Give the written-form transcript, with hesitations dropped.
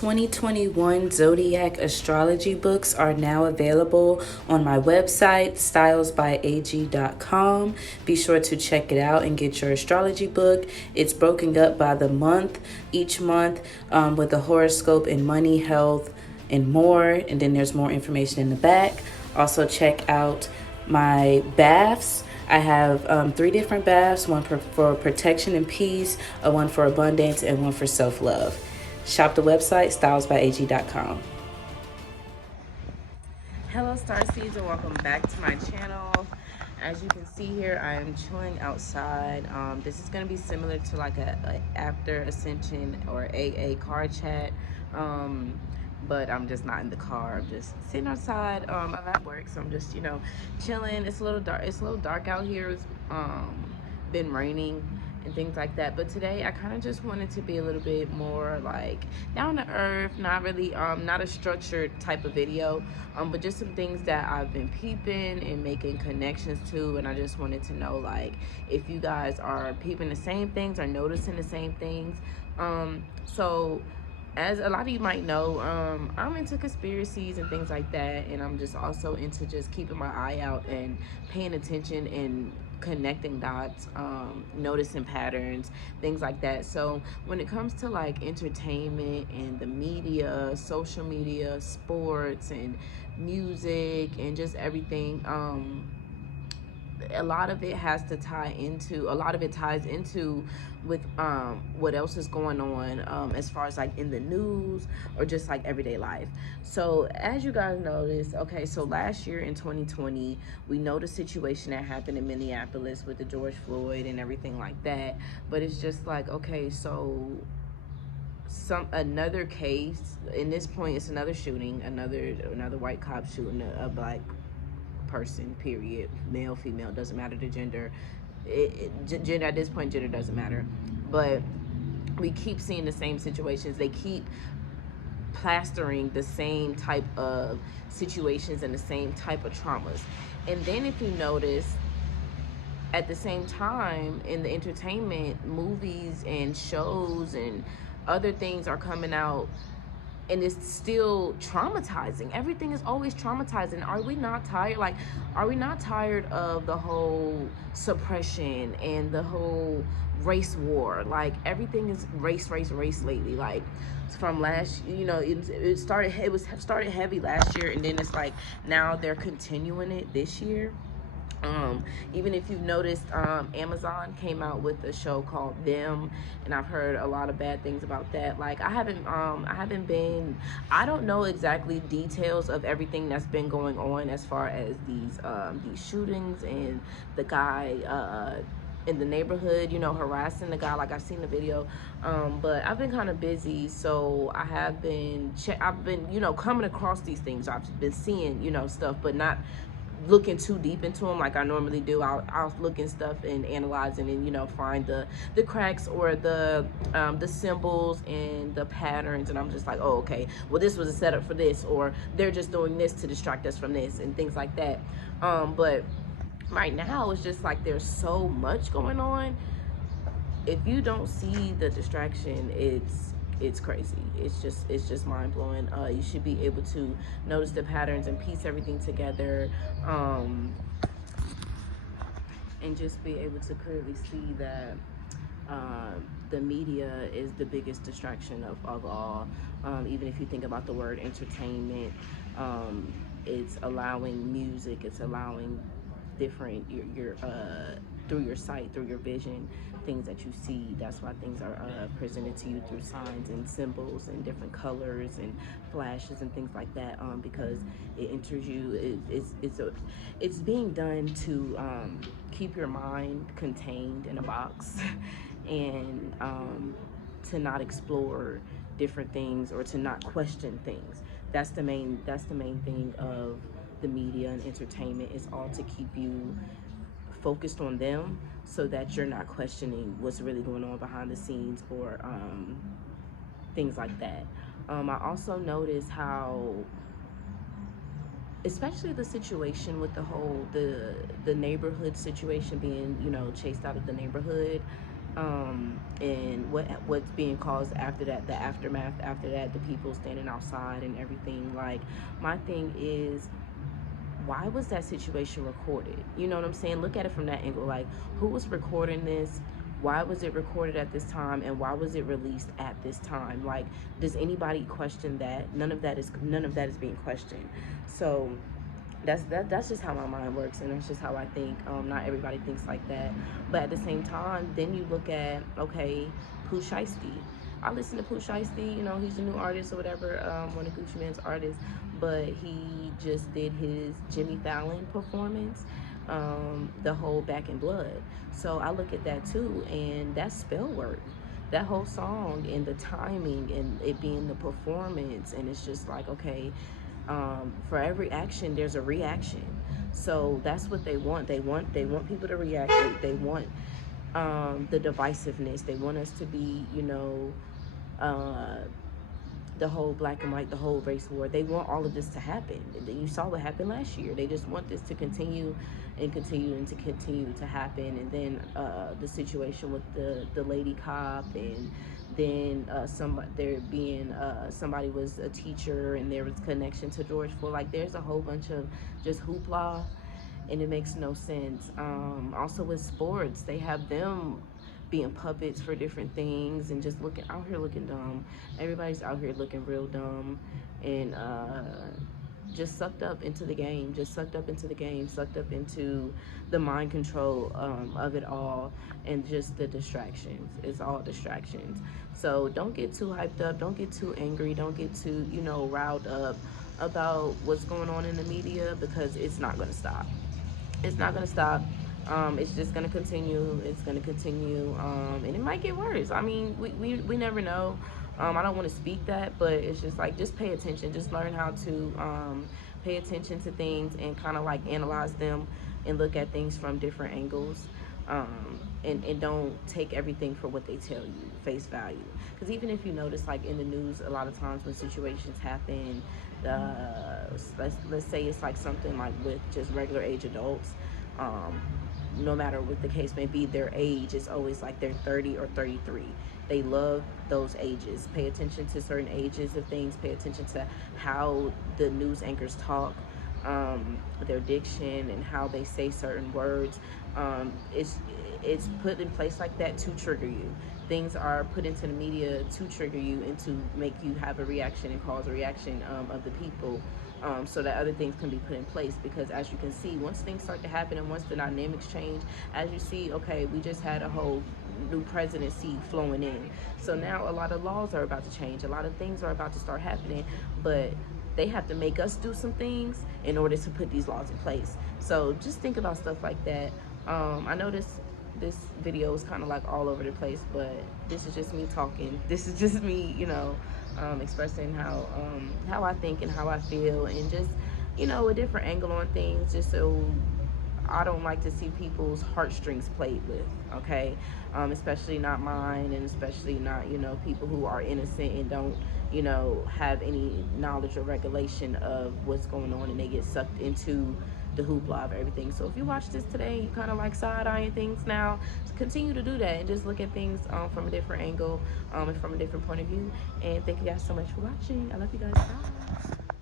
2021 Zodiac astrology books are now available on my website, stylesbyag.com. Be sure to check it out and get your astrology book. It's broken up by the month, each month, with the horoscope and money, health, and more. And then there's more information in the back. Also, check out my baths. I have 3 different baths, one for protection and peace, one for abundance, and one for self-love. Shop the website, stylesbyag.com. Hello, Starseeds, and welcome back to my channel. As you can see here, I am chilling outside. This is going to be similar to like a after ascension or AA car chat. But I'm just not in the car. I'm just sitting outside. I'm at work, so I'm just, chilling. It's a little dark. It's a little dark out here. It's been raining and things like that. But today I kind of just wanted to be a little bit more like down to earth, not really, not a structured type of video, but just some things that I've been peeping and making connections to. And I just wanted to know, like, if you guys are peeping the same things or noticing the same things. So as a lot of you might know, I'm into conspiracies and things like that, and I'm just also into just keeping my eye out and paying attention and connecting dots, noticing patterns, things like that. So when it comes to like entertainment and the media, social media, sports and music and just everything, a lot of it ties into with what else is going on, as far as like in the news or just like everyday life. So as you guys notice, okay, so last year in 2020, we know the situation that happened in Minneapolis with the George Floyd and everything like that. But it's just like, okay, so another case, in this point it's another shooting, another white cop shooting a black person, period. Male, female, doesn't matter the gender. Gender at this point, gender doesn't matter. But we keep seeing the same situations. They keep plastering the same type of situations and the same type of traumas. And then if you notice, at the same time, in the entertainment, movies and shows and other things are coming out, and it's still traumatizing. Everything is always traumatizing. Are we not tired? Like, are we not tired of the whole suppression and the whole race war? Like, everything is race lately. Like, from last, it started heavy last year, and then it's like now they're continuing it this year. Even if you've noticed, Amazon came out with a show called Them, and I've heard a lot of bad things about that. Like, I don't know exactly details of everything that's been going on as far as these shootings and the guy in the neighborhood, harassing the guy. Like, I've seen the video, but I've been kind of busy, so I've been coming across these things. I've been seeing, stuff, but not looking too deep into them like I normally do. I'll look in stuff and analyze and then find the cracks or the symbols and the patterns, and I'm just like, oh, okay, well, this was a setup for this, or they're just doing this to distract us from this and things like that. But right now it's just like there's so much going on. If you don't see the distraction, it's crazy. It's just mind-blowing. You should be able to notice the patterns and piece everything together, and just be able to clearly see that the media is the biggest distraction of all. Even if you think about the word entertainment, it's allowing music, it's allowing different your through your sight, through your vision, things that you see. That's why things are presented to you through signs and symbols and different colors and flashes and things like that, because it enters you. It's being done to keep your mind contained in a box and to not explore different things or to not question things. That's the main thing of the media and entertainment, is all to keep you focused on them so that you're not questioning what's really going on behind the scenes, or things like that. I also notice how, especially the situation with the neighborhood situation, being chased out of the neighborhood, And what's being caused after that, the aftermath after that, the people standing outside and everything. Like, my thing is, why was that situation recorded? You know what I'm saying? Look at it from that angle. Like, who was recording this? Why was it recorded at this time, and why was it released at this time? Like, does anybody question that? None of that is being questioned. So that's just how my mind works, and that's just how I think. Not everybody thinks like that, but at the same time, then you look at, okay, Pooh Shiesty. I listen to Pooh Shiesty. You know, he's a new artist or whatever, one of Gucci Mane's artists, but he just did his Jimmy Fallon performance, the whole Back in Blood. So I look at that too, and that's spell work. That whole song and the timing and it being the performance, and it's just like, okay, for every action there's a reaction. So that's what they want people to react. They want the divisiveness. They want us to be, uh, the whole black and white, the whole race war. They want all of this to happen. You saw what happened last year. They just want this to continue and continue and to continue to happen. And then the situation with the lady cop, and then somebody there being somebody was a teacher and there was connection to George Floyd. Like, there's a whole bunch of just hoopla, and it makes no sense. Also with sports, they have them being puppets for different things and just looking out here looking dumb. Everybody's out here looking real dumb, and just sucked up into the game, sucked up into the mind control of it all, and just the distractions. It's all distractions. So don't get too hyped up, don't get too angry, don't get too, riled up about what's going on in the media, because it's not going to stop. It's not going to stop. It's just going to continue. It's going to continue. And it might get worse. I mean, we never know. I don't want to speak that, but it's just like, just pay attention. Just learn how to pay attention to things and kind of like analyze them and look at things from different angles. And don't take everything for what they tell you, face value. Because even if you notice, like in the news, a lot of times when situations happen, let's say it's like something like with just regular age adults, um, no matter what the case may be, their age is always like they're 30 or 33. They love those ages. Pay attention to certain ages of things. Pay attention to how the news anchors talk, their diction, and how they say certain words. It's put in place like that to trigger you. Things are put into the media to trigger you and to make you have a reaction and cause a reaction of the people, so that other things can be put in place. Because as you can see, once things start to happen and once the dynamics change, as you see, okay, we just had a whole new presidency flowing in. So now a lot of laws are about to change. A lot of things are about to start happening, but they have to make us do some things in order to put these laws in place. So just think about stuff like that. I know this video is kind of like all over the place, but this is just me talking. This is just me, expressing how I think and how I feel, and just, a different angle on things, just so I don't like to see people's heartstrings played with, okay? Especially not mine, and especially not, people who are innocent and don't, have any knowledge or regulation of what's going on, and they get sucked into the hoopla of everything. So if you watch this today, you kind of like side-eyeing things now, continue to do that and just look at things from a different angle, and from a different point of view. And thank you guys so much for watching. I love you guys. Bye.